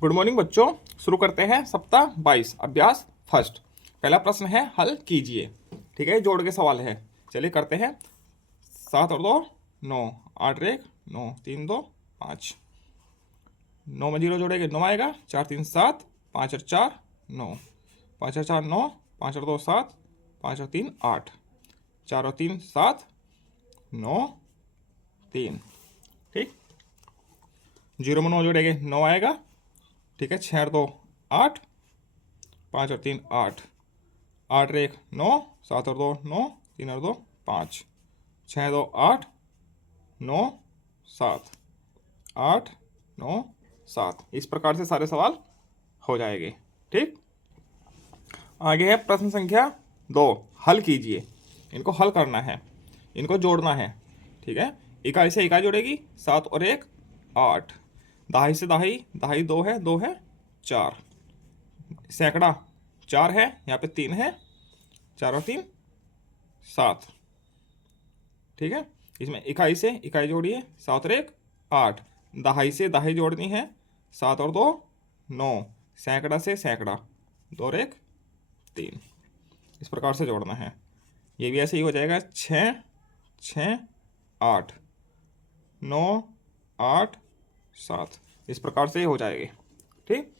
Good morning बच्चों। शुरू करते हैं सप्ताह 22 अभ्यास फर्स्ट। पहला प्रश्न है हल कीजिए। ठीक है, जोड़ के सवाल है। चलिए करते हैं। 7 और 2 9, 8 और 1 9, 3 2 5। 9 में 0 जोड़ेंगे 9 आएगा। 4 3 7, 5 और 4 9, 5 और 4 9, 5 और 2 7, 5 और 3 8, 4 और 3 7 9 3। ठीक, 0 में 9 जोड़ेंगे 9 आएगा। ठीक है, 6 और 2 8, 5 और 3 8, 8 और 1 9, 7 और 2 9, 3 और 2 5, 6 2 8 9 7, 8 9 7। इस प्रकार से सारे सवाल हो जाएंगे। ठीक, आगे है प्रश्न संख्या 2। हल कीजिए। इनको हल करना है, इनको जोड़ना है। ठीक है, इकाई से इकाई जोड़ेगी 7 और 1 8, दहाई से दहाई, दहाई 2 है 2 है 4, सैकड़ा 4 है, यहाँ पे 3 है, 4 और 3 7। ठीक है, इसमें इकाई से इकाई जोड़िए 7 और 1 8, दहाई से दहाई जोड़नी है 7 और 2 9, सैकड़ा से सैकड़ा 2 और 1 3। इस प्रकार से जोड़ना है। ये भी ऐसे ही हो जाएगा 6 6 8 9 8 7। इस प्रकार से हो जाएगी। ठीक,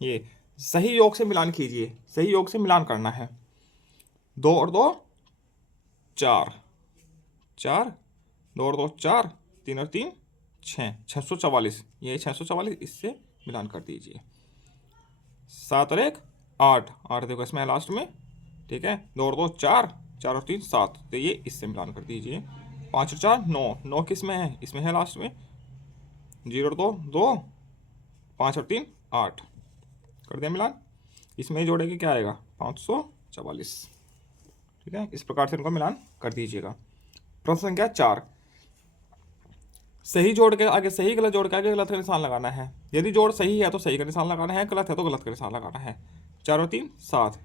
ये सही योग से मिलान कीजिए। सही योग से मिलान करना है। 2 और 2 4 4, 2 और 2 4, 3 और 3 6, 644। ये 644, इससे मिलान कर दीजिए। 7 और 1 8 8, देखो इसमें है लास्ट में। ठीक है, 2 और 2 4, 4 और 3 7, तो ये इससे मिलान कर दीजिए। 5 और 4 9, 9 किस में है? इसमें है लास्ट में। 0 और 2 2, 5 और 3 8, कर दिया मिलान। इसमें जोड़ेंगे क्या आएगा? 544। ठीक है, इस प्रकार से इनको मिलान कर दीजिएगा। प्रश्न संख्या 4। सही जोड़ के आगे सही, गलत जोड़ के आगे गलत का निशान लगाना है। यदि जोड़ सही है तो सही का निशान लगाना है, गलत है तो गलत का निशान लगाना है। 4 और 3 7,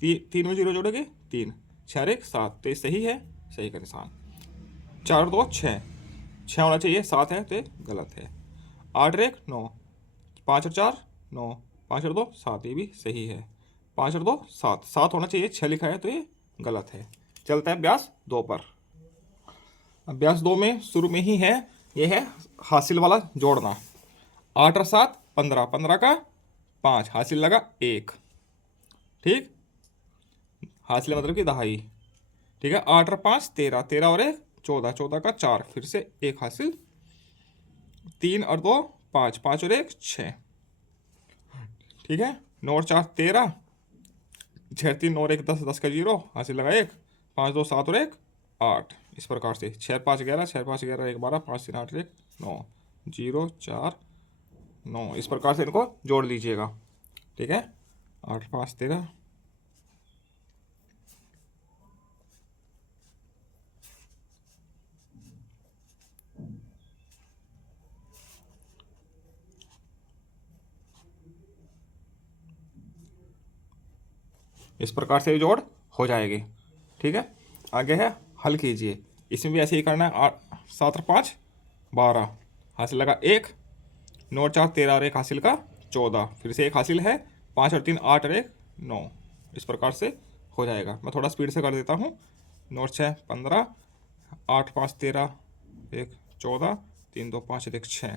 3 में 0 जोड़ेंगे 3, 6 और 1 7, तो ये सही है, सही का निशान। 4 और 2 6, 6 होना चाहिए, 7 है तो ये गलत है। 8 और 1 9, 5 और 4 9, 5 और 2 7, ये भी सही है। 5 और 2 7, 7 होना चाहिए, 6 लिखा है तो ये गलत है। चलता है अभ्यास 2 पर। अभ्यास 2 में शुरू में ही है, ये है हासिल वाला जोड़ना। 8 और 7 15, 15 का 5, हासिल लगा 1। ठीक, हासिल मतलब कि दहाई। ठीक है, 8 और 5 13, 13 और 1 14, 14 का 4, फिर से 1 हासिल। 3 और 2 5, 5 और 1 6। ठीक है, 9 और 4 13, 6 3 9 और 1 10, 10 का 0, हासिल लगा 1। 5 2 7 और 1 8। इस प्रकार से 6 5 11, 6 5 11 1 12, 5 3 8 1 9, 0 4 9। इस प्रकार से इनको जोड़ लीजिएगा। ठीक है, 8 5 13। इस प्रकार से जोड़ हो जाएगी। ठीक है, आगे है हल कीजिए। इसमें भी ऐसे ही करना है। 7 और 5 12, हासिल लगा 1। 9 और 4 13 और 1 हासिल का 14, फिर से 1 हासिल है। 5 और 3 8 और 1 9। इस प्रकार से हो जाएगा। मैं थोड़ा स्पीड से कर देता हूँ। 9 और 6 15, 8 5 13 1 14, 3 2 5 1 6,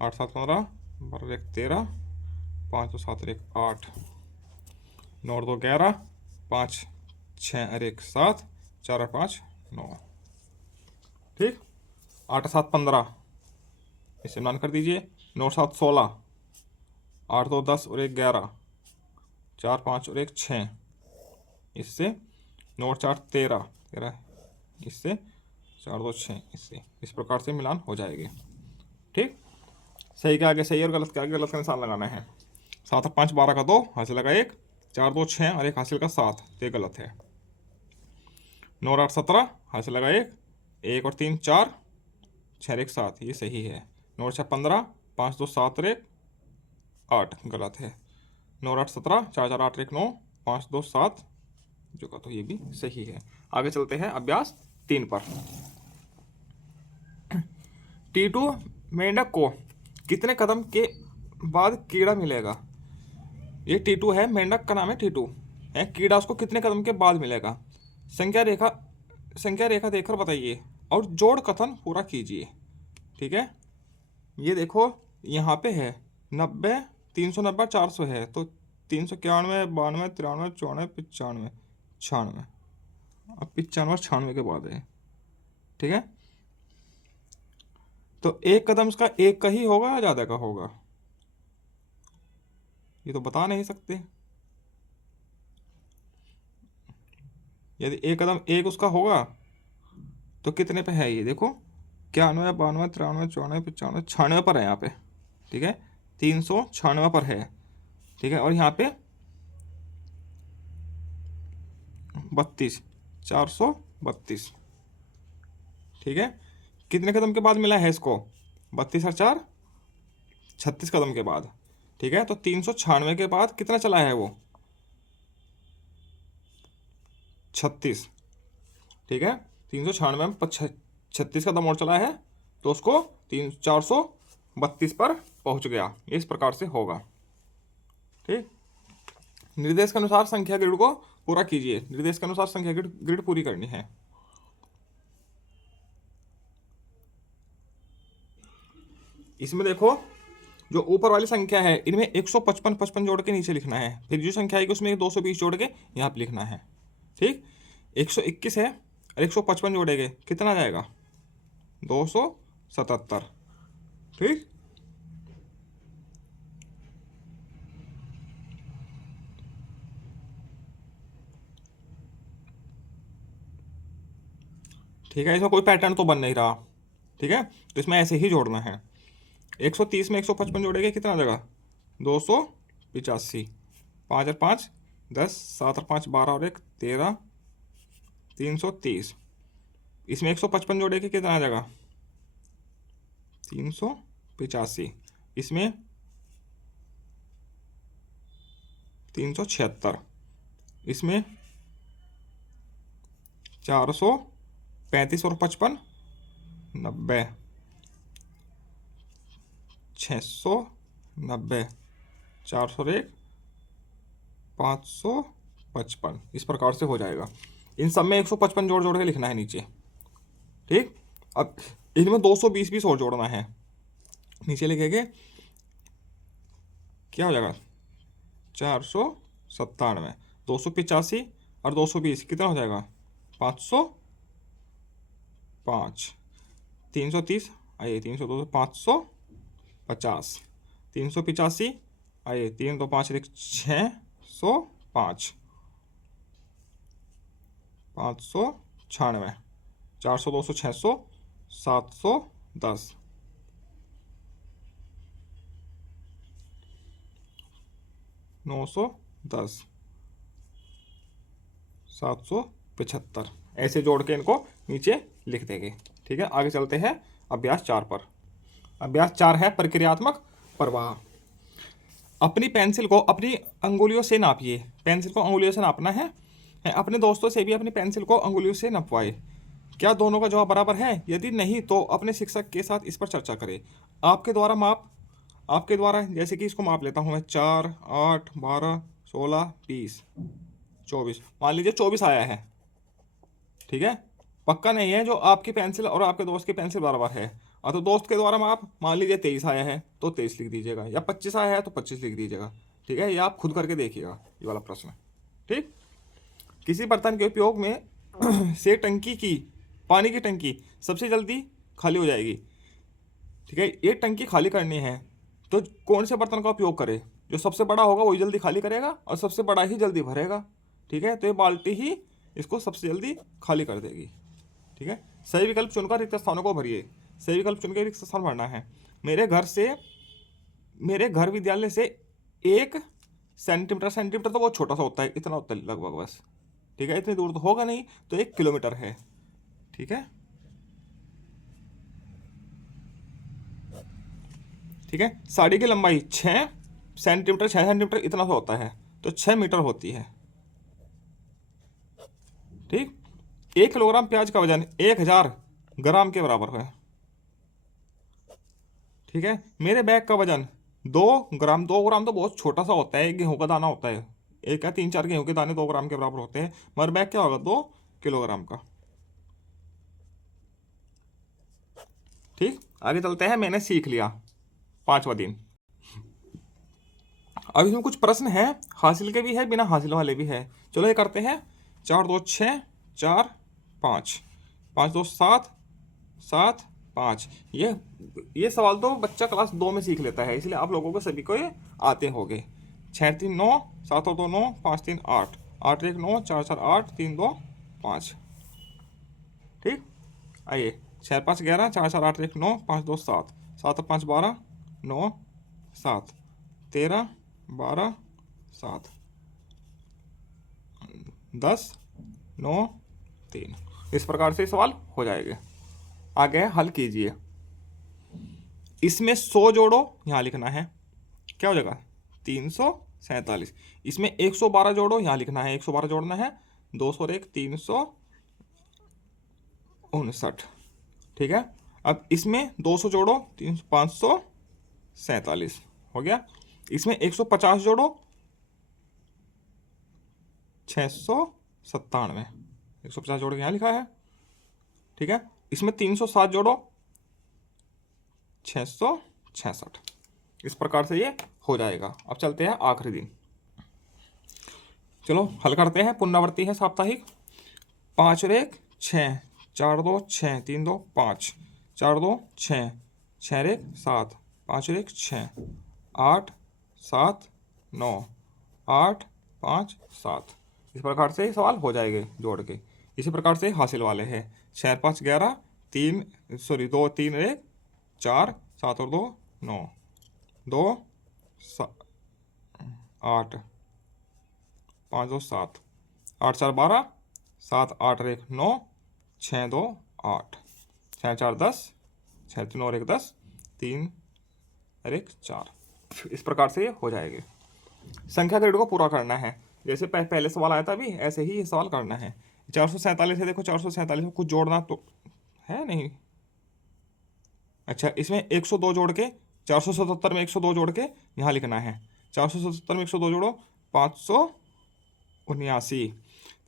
8 7 15, 12 1 13, 5 2 7 1 8, 9 और 2 11, 5 6 और 1 7, 4 और 5 9। ठीक, 8 और 7 15, इसे मिलान कर दीजिए। 9 और 7 16, 8 2 10 और 1 11, 4 5 और 1 6। इससे 9 और 4 13 13, इससे 4 2 6, इससे इस प्रकार से मिलान हो जाएगी। ठीक, सही के आगे सही और गलत के आगे गलत का निशान लगाना है। 7 और 5 12 का 2, हासिल लगा 1। 4 2 6 और 1 हासिल का 7, तो ये गलत है। 9 और 8 17, हासिल लगा 1। 1 और 3 4, 6 और 1 7, ये सही है। 9 और 6 15, 5 2 7 और 1 8, गलत है। 9 और 8 17, 4 4 8 1 9, 5 2 7, जो का तो ये भी सही है। आगे चलते हैं अभ्यास 3 पर। टीटू मेंढक को कितने कदम के बाद कीड़ा मिलेगा। ये टीटू है, मेंढक का नाम है टीटू है। कीड़ा उसको कितने कदम के बाद मिलेगा? संख्या रेखा, संख्या रेखा देखकर बताइए और जोड़ कथन पूरा कीजिए। ठीक है, ये देखो यहाँ पे है 90, 390, 400 है, तो 391, 92, 93, 94, 95, 96। अब 95 96 के बाद है। ठीक है, तो एक कदम उसका एक का ही होगा या ज़्यादा का होगा? ये तो बता नहीं सकते। यदि एक कदम एक उसका होगा तो कितने पे है? ये देखो 91, 92, 93, 94, 95, 96 पर है यहाँ पे। ठीक है, 396 पर है। ठीक है, और यहाँ पे 32, 432। ठीक है, कितने कदम के बाद मिला है इसको? 32 और 4 36 कदम के बाद। ठीक है, तो 396 के बाद कितना चला है वो? 36। ठीक है, 396 में 36 कदम और चला है, तो उसको 432 पर पहुंच गया। इस प्रकार से होगा। ठीक, निर्देश के अनुसार संख्या ग्रिड को पूरा कीजिए। निर्देश के अनुसार संख्या ग्रिड पूरी करनी है। इसमें देखो जो ऊपर वाली संख्या है इनमें 155 55 जोड़ के नीचे लिखना है, फिर जो संख्या आएगी उसमें 220 जोड़ के यहाँ पे लिखना है। ठीक, 121 है और 155 जोड़ेंगे कितना आ जाएगा? 277। ठीक, ठीक है, इसमें कोई पैटर्न तो बन नहीं रहा। ठीक है, तो इसमें ऐसे ही जोड़ना है। 130 में 155 जोड़ेंगे कितना आ जाएगा? 285। 5 और 5 10, 7 और 5 12 और 1 13, 330। इसमें 155 जोड़ेंगे कितना आ जाएगा? 385। इसमें 376। इसमें 435 और 55 90, 690, 401, 555। इस प्रकार से हो जाएगा। इन सब में 155 जोड़ जोड़ के लिखना है नीचे। ठीक, अब इनमें 220 और जोड़ना है। नीचे लिखेंगे क्या हो जाएगा? 497, 285 और 220 कितना हो जाएगा? 505। 330 आइए, 302 550। 385 आइए, 3 2 5 1 605। 596। 400 200 600 710। 910। 775। ऐसे जोड़ के इनको नीचे लिख देंगे। ठीक है, आगे चलते हैं अभ्यास 4 पर। अभ्यास 4 है प्रक्रियात्मक प्रवाह। अपनी पेंसिल को अपनी अंगुलियों से नापिए। पेंसिल को अंगुलियों से नापना है। अपने दोस्तों से भी अपनी पेंसिल को अंगुलियों से नपवाए। क्या दोनों का जवाब बराबर है? यदि नहीं तो अपने शिक्षक के साथ इस पर चर्चा करें। आपके द्वारा जैसे कि इसको माप लेता हूँ मैं, 4 8 12 16 20 24। मान लीजिए 24 आया है। ठीक है, पक्का नहीं है जो आपकी पेंसिल और आपके दोस्त की पेंसिल बराबर है। और तो दोस्त के द्वारा माप मान लीजिए 23 आया है तो 23 लिख दीजिएगा, या 25 आया है तो 25 लिख दीजिएगा। ठीक है, ये आप खुद करके देखिएगा ये वाला प्रश्न। ठीक, किसी बर्तन के उपयोग में से टंकी की पानी की टंकी सबसे जल्दी खाली हो जाएगी। ठीक है, ये टंकी खाली करनी है तो कौन से बर्तन का उपयोग करें? जो सबसे बड़ा होगा वही जल्दी खाली करेगा और सबसे बड़ा ही जल्दी भरेगा। ठीक है, तो ये बाल्टी ही इसको सबसे जल्दी खाली कर देगी। ठीक है, सही विकल्प चुनकर रिक्त स्थानों को भरिए। सही विकल्प चुनकर रिक्त स्थान भरना है। मेरे घर विद्यालय से 1 सेंटीमीटर, सेंटीमीटर तो बहुत छोटा सा होता है, इतना होता है लगभग बस। ठीक है, इतनी दूर तो होगा नहीं, तो 1 किलोमीटर है। ठीक है, ठीक है, साड़ी की लंबाई 6 सेंटीमीटर, 6 सेंटीमीटर इतना सा होता है, तो 6 मीटर होती है। ठीक, 1 किलोग्राम प्याज का वजन 1000 ग्राम के बराबर है। ठीक है, मेरे बैग का वजन 2 ग्राम तो बहुत छोटा सा होता है, एक गेहूं का दाना होता है, एक है 3-4 गेहूं के दाने 2 ग्राम के बराबर होते हैं, मगर बैग क्या होगा 2 किलोग्राम का। ठीक, आगे चलते हैं। मैंने सीख लिया 5वां दिन। अब इसमें कुछ प्रश्न हैं, हासिल के भी है, बिना हासिल वाले भी है। चलो ये करते हैं। 4 2 6, 4 5, 5 2 7, 7 5। ये सवाल तो बच्चा क्लास 2 में सीख लेता है, इसलिए आप लोगों को सभी को ये आते होंगे। 6 3 9, 7 और 2 9, 5 3 8, 8 1 9, 4 4 8, 3 2 5। ठीक, आइए। 6 5 11, 4 4 8 1 9, 5 2 7, 7 और 5 12, 9 7, 13 12 7, 10 9 3। इस प्रकार से सवाल हो जाएगा। आगे हल कीजिए। इसमें 100 जोड़ो, यहाँ लिखना है, क्या हो जाएगा 347। इसमें 112 जोड़ो, यहाँ लिखना है 112 जोड़ना है, 200 और 1 359। ठीक है, अब इसमें 200 जोड़ो, 547 हो गया। इसमें 150 जोड़ो, 697, 150 जोड़ के यहाँ लिखा है। ठीक है, इसमें 307 जोड़ो, 666। इस प्रकार से ये हो जाएगा। अब चलते हैं आखिरी दिन। चलो हल करते हैं। पुनरावृत्ति है साप्ताहिक। 5 और 1 6, 4 2 6, 3 2 5, 4 2 6, 6 और 1 7, 5 और 1 6, 8 7 9, 8 5 7। इस प्रकार से सवाल हो जाएंगे जोड़ के। इसी प्रकार से हासिल वाले हैं। 6 5 11, 2 3 1 4, 7 और 2 9, 2 8, 5 2 7, 8 4 12, 7 8 और 1 9, 6 2 8, 6 4 10, 6 3 और 1 10, 3 और 1 4। इस प्रकार से ये हो जाएंगे। संख्या ग्रेड को पूरा करना है। जैसे पहले सवाल आया था अभी, ऐसे ही ये सवाल करना है। 447 है, देखो 447 में कुछ जोड़ना तो है नहीं। अच्छा, इसमें 102 जोड़ के 477 में 102 जोड़ के यहाँ लिखना है। 477 में 102 जोड़ो, 579।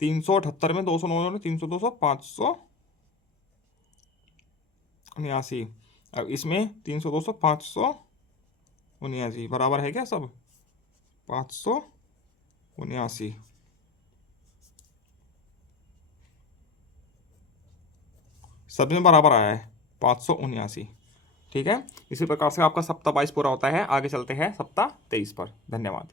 378 में 209 जोड़ो, 300 200 579। अब इसमें 300 200 579 बराबर है क्या सब? 579 सब में बराबर आया है 579। ठीक है, इसी प्रकार से आपका सप्ताह 22 पूरा होता है। आगे चलते हैं सप्ताह 23 पर। धन्यवाद।